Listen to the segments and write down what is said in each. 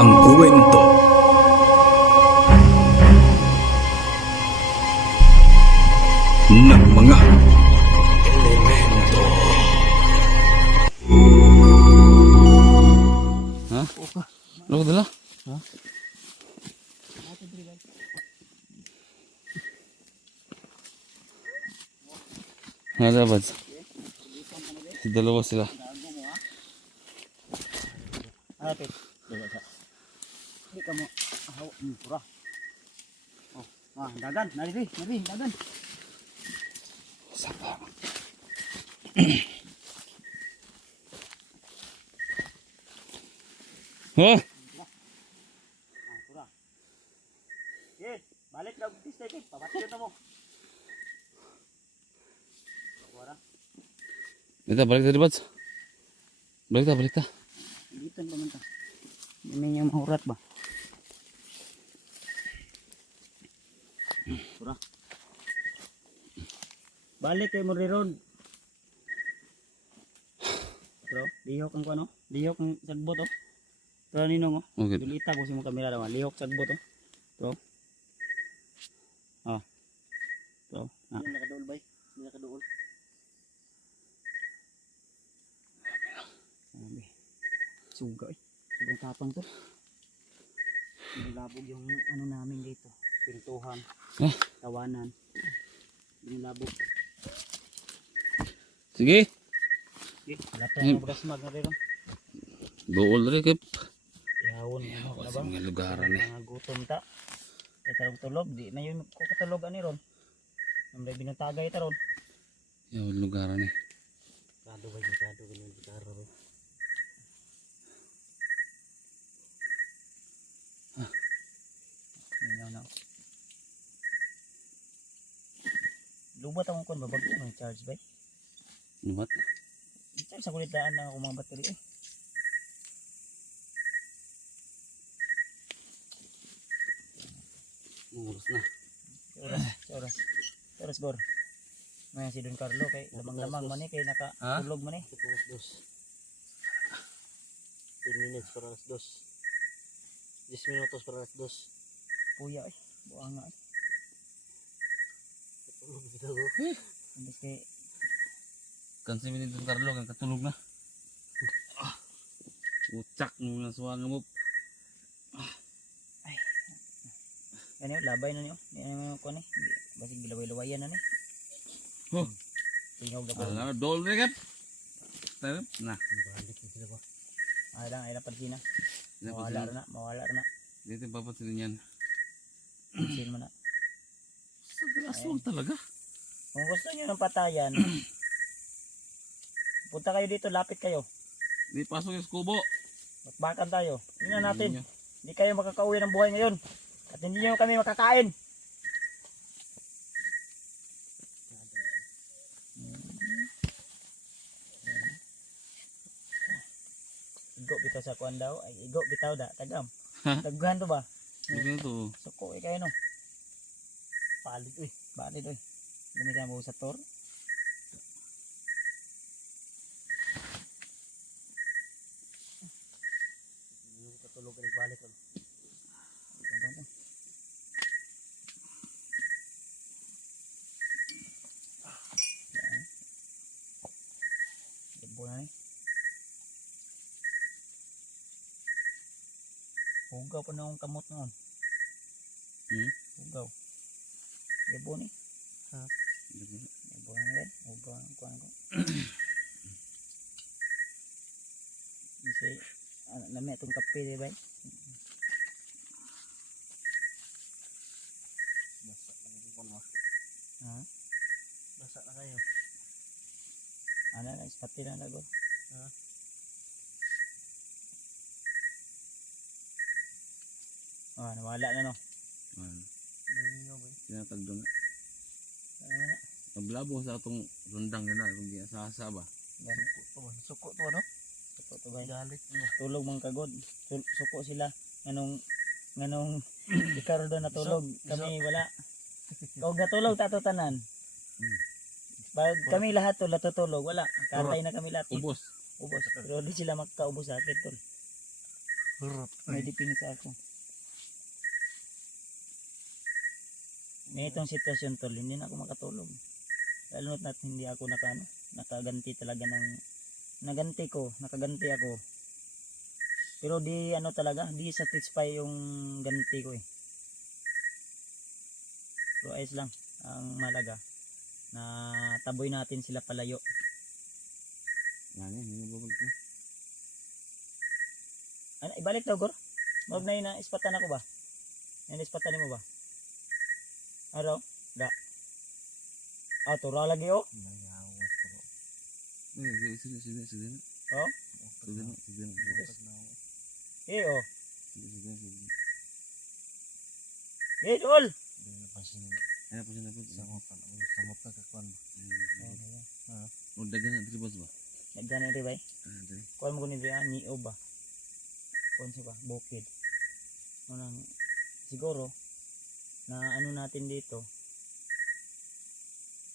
ang kwento ng mga elemento. Ha? Ano dala? Ha? Nga dapat. Dalawa sila. Diba sa? Hindi ka mo. Ahaw. Hmm, pura. Oh. Ah, dagan. Nari, nari. Nari, dagan. Sapa. Pura. Yes. Balik na. Bis na ikit. Pabatid na mo. Ito, balik tadi Bats. Balik ta, balik ta. Dito naman ta. Hindi niya mahurat ba? Pura. Balik kay mo ron. Bro, lihok ang kuano? Lihok ang sagbot oh. Pero ninong oh. Okay. Dulita ko si mo kamera daw. Lihok sagbot oh. Bro. Ah. Bro. Ah. Hindi nakaduol bay. Hindi nakaduol. Sabi. Suga eh. Sobrang tapang to. Binilabog yung ano namin dito. Pintuhan. Ah. Tawanan. Binilabog. Sige. Eh, wala pa Hmm. yung mag na rin. Dool rin kip. Ano Ako na sa ba? mga lugaran eh. Mga gutom ta. Kaya tarong tulog. Di na yun ko katulog ani ron. Ang may binatagay taron. Yung lugaran eh. Kado ba yung kado ba yung gitara ba? Ah. na. Lubot akong kon babag ko ng charge ba? Ba't? Charge sa kulit daan lang ako mga battery eh. Oras na. Oras, oras. Oras gor. May si Don Carlo kay lamang-lamang man eh kay nakatulog man eh. Alas dos. 10 minutes para alas dos. 10 minutos para alas dos. Puya eh. Buanga eh. Kita kay Kansi minit ng Carlo, kan katulog na. Ah. Utsak mo na suwang mo. Ano yun, labay na niyo. Ano ko ni? Basig gilaway-lawayan na ni. Oh. Tingog na po. Alam na, kip. Tayo, na. Balik sila ba? Ay lang, ay lang pansin na. Dito pa Mawala na, mawala na. Dito papasilin yan. Mo na. Aswang talaga. Kung gusto niyo ng patayan, punta kayo dito, lapit kayo. Di pasok yung skubo. Bakbakan tayo. Tingnan natin. Hindi kayo makakauwi ng buhay ngayon. At hindi niyo kami makakain. Igo bitaw sa kuan daw. Ay, igo bitaw da. Tagam. Ha? Tagguhan to ba? Na to. Suko eh kayo no. Palit uy. Palit uy. Gamitin mo sa tor. Yung katulog ka balik ko. Ibo na ni. Hugaw pa na kamot noon. Hmm? Hugaw. Ibo ni. Dito na. Ibo na rin. Hugaw ang kuhan ko. Kasi, ano, lami itong kape, di ba? Basa na yung kono. Ha? Basa na kayo. Ano na, ispati na lago. Ha? Ah, nawala na no. Ayan. Tinatag doon. Na? Nablabo sa atong rundang yun na. Kung di asasa ba. Suko? Suko to ano? Suko to ba? Galit mo. Tulog mga kagod. Tul- Suko sila. Nganong nganong Ricardo natulog. Kami wala. Kung natulog tato tanan. Hmm. Pag kami lahat to natutulog, wala. Katay na kami lahat. Ubos. Ubos. Pero di sila magkaubos sa akin tol. Hurot. May dipinsa ako. May itong sitwasyon tol, hindi na ako makatulog. Lalo na't hindi ako nakano, nakaganti talaga ng naganti ko, nakaganti ako. Pero di ano talaga, di satisfy yung ganti ko eh. Pero ayos lang, ang malaga na taboy natin sila palayo. Yan, yung babalik na. Ano, ibalik daw, Gor? Huwag na yun na ispatan ako ba? Yan, ispatan mo ba? Ano? Da. Ah, tura lagi oh. Nayawas ko. Eh, sige, sige, sige, na. Oh? Sige na, sige na. Na Eh, oh. sige, sige, sige. Eh, Joel! Hindi na pansin na. Ano po na? Samot na. Samot na kakuan ba? O, dagan na, tribos ba? Ba? Ah, dali. Kuha mo ko ni Bea, ni O ba? Kuha siya ba? Bukid. Unang, siguro, na ano natin dito,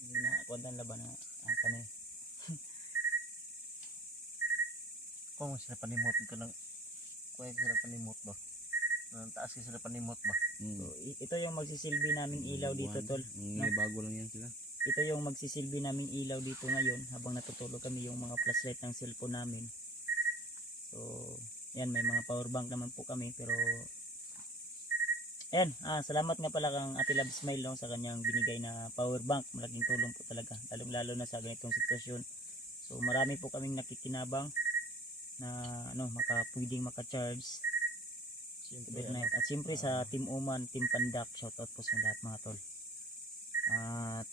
hindi na, kuha lang laban na, ah, kanay. Kung sila panimot ka lang. Kung sila panimot ba? Nang taas ka sila panimot ba? Hmm. So, ito yung magsisilbi naming ilaw dito, tol. Ang bago lang yan sila. ito yung magsisilbi naming ilaw dito ngayon habang natutulog kami yung mga flashlight ng cellphone namin so yan may mga power bank naman po kami pero yan ah, salamat nga pala kang Ate Love Smile no, sa kanyang binigay na power bank. Malaking tulong po talaga lalong lalo na sa ganitong sitwasyon. So marami po kaming nakikinabang na ano maka pwedeng maka-charge. Siyempre, night. At siyempre sa Team Oman, Team Pandak, shoutout po sa lahat mga tol. At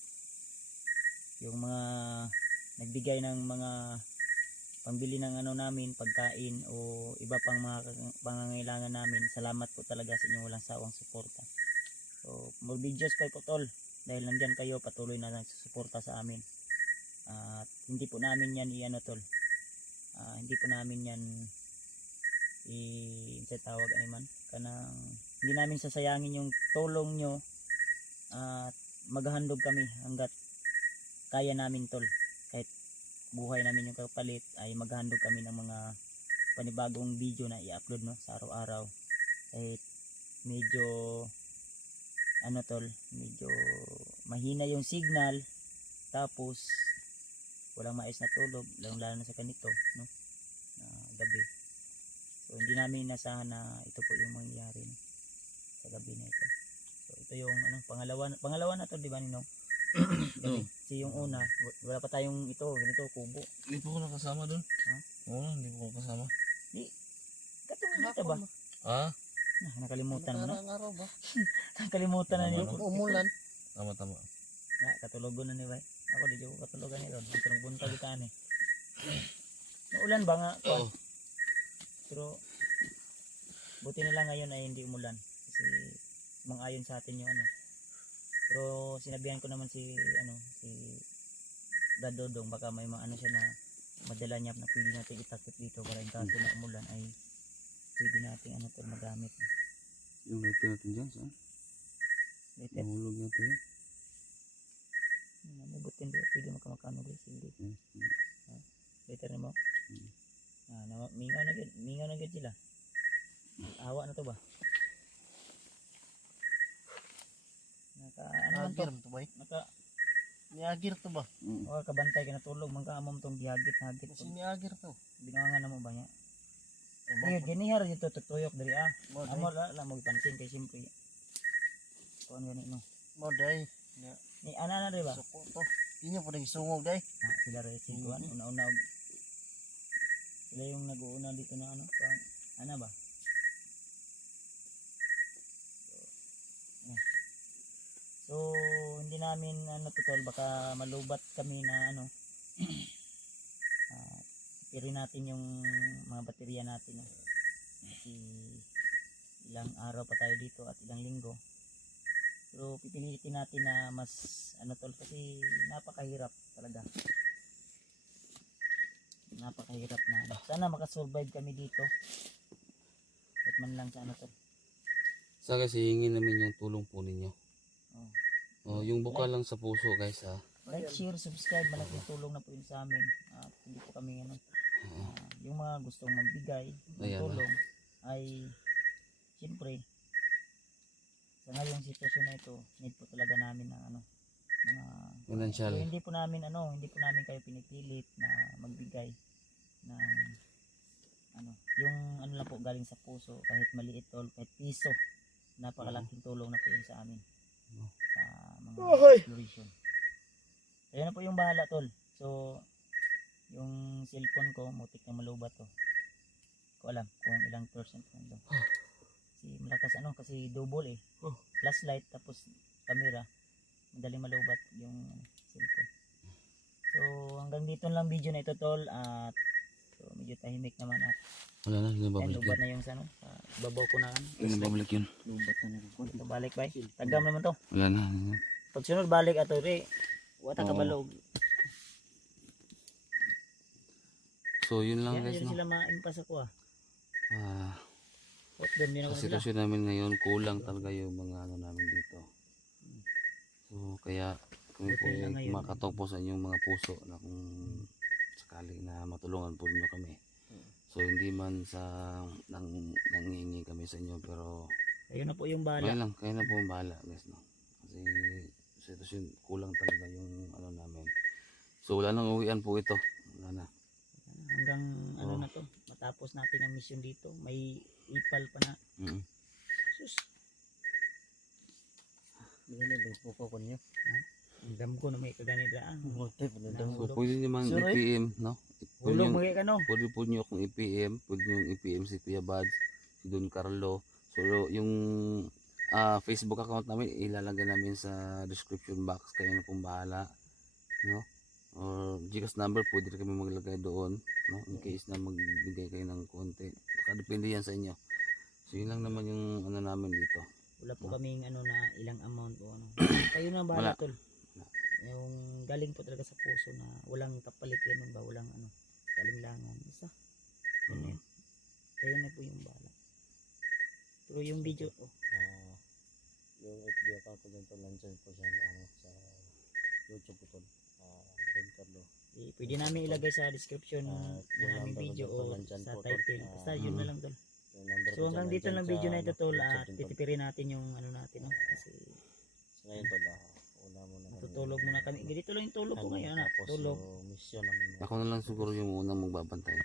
yung mga nagbigay ng mga pambili ng ano namin, pagkain o iba pang mga pangangailangan namin, salamat po talaga sa inyong walang sawang suporta. So, more videos kayo po tol. Dahil nandyan kayo, patuloy na lang suporta sa amin. At hindi po namin yan i-ano tol. Ah, hindi po namin yan i sa tawag ano man kanang hindi namin sasayangin yung tulong nyo at maghahandog kami hanggat kaya namin tol buhay namin yung kapalit ay maghahandog kami ng mga panibagong video na i-upload no sa araw-araw kahit medyo ano tol medyo mahina yung signal tapos walang mais na tulog lalo lalo na sa ganito no na gabi So hindi namin inasahan na ito po yung mangyayari no, sa gabi na ito. So ito yung ano, pangalawa pangalawa na to, di ba Ninong? Gabi. Si yung una, wala pa tayong ito, ganito kubo. Hindi po ko nakasama doon. Ha? Oo, hindi po ko kasama. Katong dito ba? Ah, Ah, nakalimutan mo na. Nakarang araw ba? Nakalimutan na niyo. Umulan. tama, tama. Ya, katulogon na ni Bay. Ako di ko katulogan ni Ron. Dito nang buntag kita ni. Ulan ba nga? Oo. Pero buti na lang ngayon ay hindi umulan kasi mang-ayon sa atin yung ano. Pero sinabihan ko naman si ano si Dad Dodong baka may mga ano siya na madala niya na pwede natin itakip dito para in kaso na umulan ay pwede natin ano to magamit. Yung lighter natin dyan, saan? Later, Nahulog natin yun. namugutin din pwede makamakano guys. Hindi. Yes. Later mo. Mm. Ah, na, mingaw na gid, mingaw na gid sila. Awa na to ba? Naka ano man to? To ba? Naka Niagir to ba? Mm. o kabantay ka natulog man ka amom tong bihagit hagit. Kasi niagir to. Binawangan na mo ba niya? Ay, Ayun, ginihar dito tutuyok diri ah. Mo Amo la la mo pansin kay simpre. Kuan gani no. Mo day. Ni ana na di ba? Suko to. Inyo nang sungog day. Ah, sila rin si kuan una-una sila yung nag-uuna dito na ano, pang ana ba? So, yeah. So hindi namin ano totoo baka malubat kami na ano ah tipirin natin yung mga baterya natin kasi ilang araw pa tayo dito at ilang linggo pero pipilitin natin na mas ano tol kasi napakahirap talaga. Napakahirap na. ano. Sana makasurvive kami dito. At man lang sa ano tol. Sa kasi hingin namin yung tulong po ninyo. Oh. Yung buka lang sa puso guys ha. Like, share, subscribe. Malaking tulong na po yun sa amin. At hindi po kami ano. ah, yung mga gustong magbigay ng Ayan, tulong ay siyempre sa ngayong sitwasyon na ito need po talaga namin ng ano mga Financial. So, hindi po namin ano hindi po namin kayo pinipilit na magbigay ng ano yung ano lang po galing sa puso kahit maliit o kahit piso napakalaking tulong na po yun sa amin sa mga exploration. Ayan na po yung bahala tol. So yung cellphone ko mutik na malubat to ko alam kung ilang percent nandun kasi malakas ano kasi double eh. Flashlight tapos camera. Madaling malubat yung cellphone. So hanggang dito lang video na ito tol at so medyo tahimik naman at Wala na, hindi babalik lubat yun. na yung sa ano sa babaw ko na ano. Hindi babalik yun. Lubat na ko. ito balik ba tagam naman to. Wala na. wala na. Pag sunod balik ato re wata ka balog So yun lang yan guys yun no. sila ma-impas ako ah Ah, What doon din ako sa sila sitwasyon namin ngayon, kulang talaga yung mga ano namin dito. So kaya kami po Buti lang ay ngayon. sa inyong mga puso na kung sakali na matulungan po ninyo kami. So hindi man sa nang nangingi kami sa inyo pero ayun na po yung bala kaya lang, kaya na po ang bahala guys no. Kasi sitwasyon kulang talaga yung ano namin. So wala nang uwian po ito. Wala na. hanggang ano Oh. na to matapos natin ang mission dito may ipal pa na Mm. sus Hindi na po ko niyo. ang dam ko na may ah na daw. So pwede naman Sure, eh? i-PM no. Pwede hulog nyo- mo ka no pwede po nyo akong i-PM, pwede nyo i-PM si Kuya Bads, si Don Carlo. So yung ah, Facebook account namin ilalagay namin sa description box, kayo na pong bahala. No? Or Gcash number pwede rin kami maglagay doon, no? In case na magbigay kayo ng konti. Depende yan sa inyo. So yun lang naman yung ano namin dito. wala po No. kaming ano na ilang amount o ano kayo na bahala Wala. tol yung galing po talaga sa puso na walang kapalit yan ba walang ano kalinlangan basta yun na yun. kayo na po yung bahala pero yung video oh, Ah, yung FB account ko dito nandyan po siya ano, sa YouTube ko. Ah, Don Carlo. eh, pwede namin ilagay sa description Ah, ng aming ko video dyan o sa title Ah, basta yun na lang tol So ko hanggang dyan, dito lang nandyan video na ito tol at titipirin natin yung ano natin no? kasi Sa ngayon tol, ah, una muna kami. matutulog muna kami ganito lang yung tulog ko ngayon tulog mission namin. Ako na lang siguro yung unang magbabantay.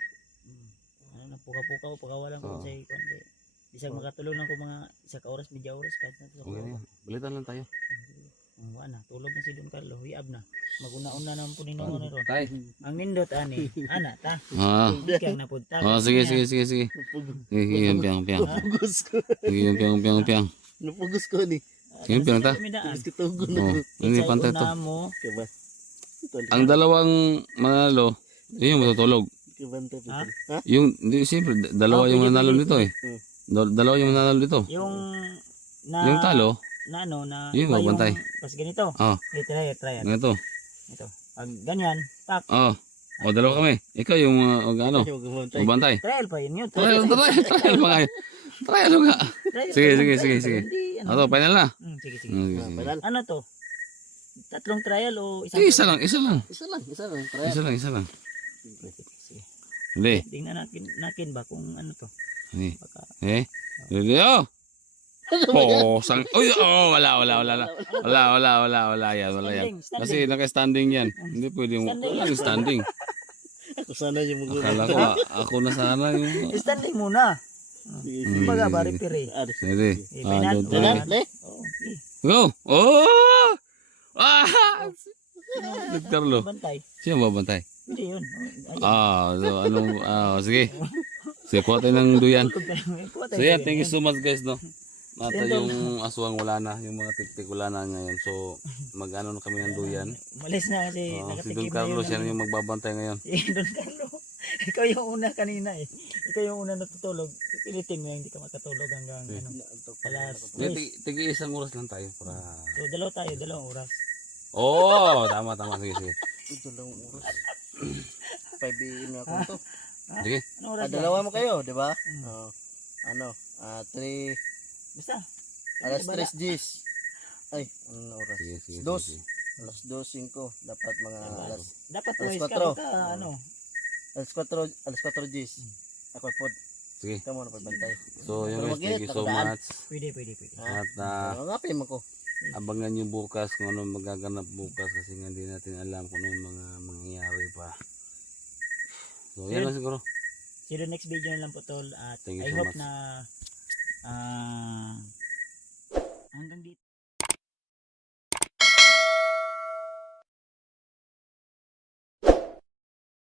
Mm. ano na puka-puka o pagawalan ko sa kundi bisag makatulog lang ko mga isa ka oras medya oras kahit na sa Okay na yan. Balitan lang tayo. Ang wala na, tulog na si Don Carlo, huyab na. Maguna-una naman po ni Nono ni Ron. Tay. Ang nindot ani, ana ta. Ah. Ikang na po ta. Oh, sige, sige, sige, sige. Sige, yung piang, piang. Napugos ko. Sige, yung piang, piang, piang. Napugos ko ni. Sige, piang ta. Midaan. Tapos kitugon na. Oh, Isa'y pantay to. Ang dalawang manalo, yun yung matutulog. Ha? Yung, di, siyempre, dalawa Oh, yung nanalo dito eh. Dal- dalawa yung nanalo dito. yung na Yung talo, na ano na Yun, iba mabantay. Pas ganito. Oh. Eh, try, it, try. it. ganito. Ito. Pag ganyan, tak. Oh, o dalawa kami. Ikaw yung uh, og ano, gumantay. mabantay. Trial pa yun yun. Trial, trial, trial pa nga. Trial nga. Trial Sige, sige, sige, Trial, sige. Ano. Ano, final na. Hmm, sige, sige. Hmm, sige, Ah. Ano to? Tatlong trial o isang Eh, isa lang, isa lang. Isa lang, isa lang. Try. Isa lang, isa lang. Sige. Hindi. Tingnan natin, natin ba kung ano to. Baka Eh. Hindi, oh. Oh, sang Uy, oh, wala, wala, wala, wala. Wala, wala, wala, wala yan, wala yan. Kasi naka-standing yan. Hindi pwede mo. Standing. Wala yung standing. Ako sana yung mag Akala ko, ako na sana yung... Standing muna. Sige, Hmm. sige. Kumbaga, bari pire. Ah, sige. Hindi. Eh, Ah, doon tayo. Go! Oh! Ah! Nagtarlo. Bantay. Sino babantay? Hindi yun. Ah, so anong, ah, sige. Sige, kuha tayo ng duyan. So yeah, thank you so much guys, no. Nata yung aswang wala na, yung mga tiktik wala na ngayon. So, mag-ano na kami ng duyan. Umalis na kasi Oh, si nakatikim Don Carlos, yan yung magbabantay ngayon. Don Carlo. Ikaw yung una kanina eh. Ikaw yung una natutulog. Pilitin mo yung hindi ka makatulog hanggang ano. Alas. Tigi isang oras lang tayo para... So, dalaw tayo, dalawang oras. Oh, tama, tama. Sige, sige. Lang oras. 5 AM na ako to. Sige. Ano oras Ah, dalawa mo kayo, di ba? Mm. Oh. Ano? Ah, 3 Basta. alas Bala. 3 Gs. Ay, ano na oras? Sige, sige. Dos. sige. Alas 2.05. Dapat mga alas Dapat Alas tuwis ka. kwatro. Baka ano. alas 4 alas 4 Gs. Ako po Sige. Ikaw mo na pagbantay. So, yun guys, thank you so much. Pwede, pwede, pwede. At ah, Uh, ngapin mo ko. abangan nyo bukas kung ano magaganap bukas kasi nga hindi natin alam kung anong mga mangyayari pa. So, yan lang siguro. See you the next video na lang po tol at Thank I so hope much. na ah hanggang dito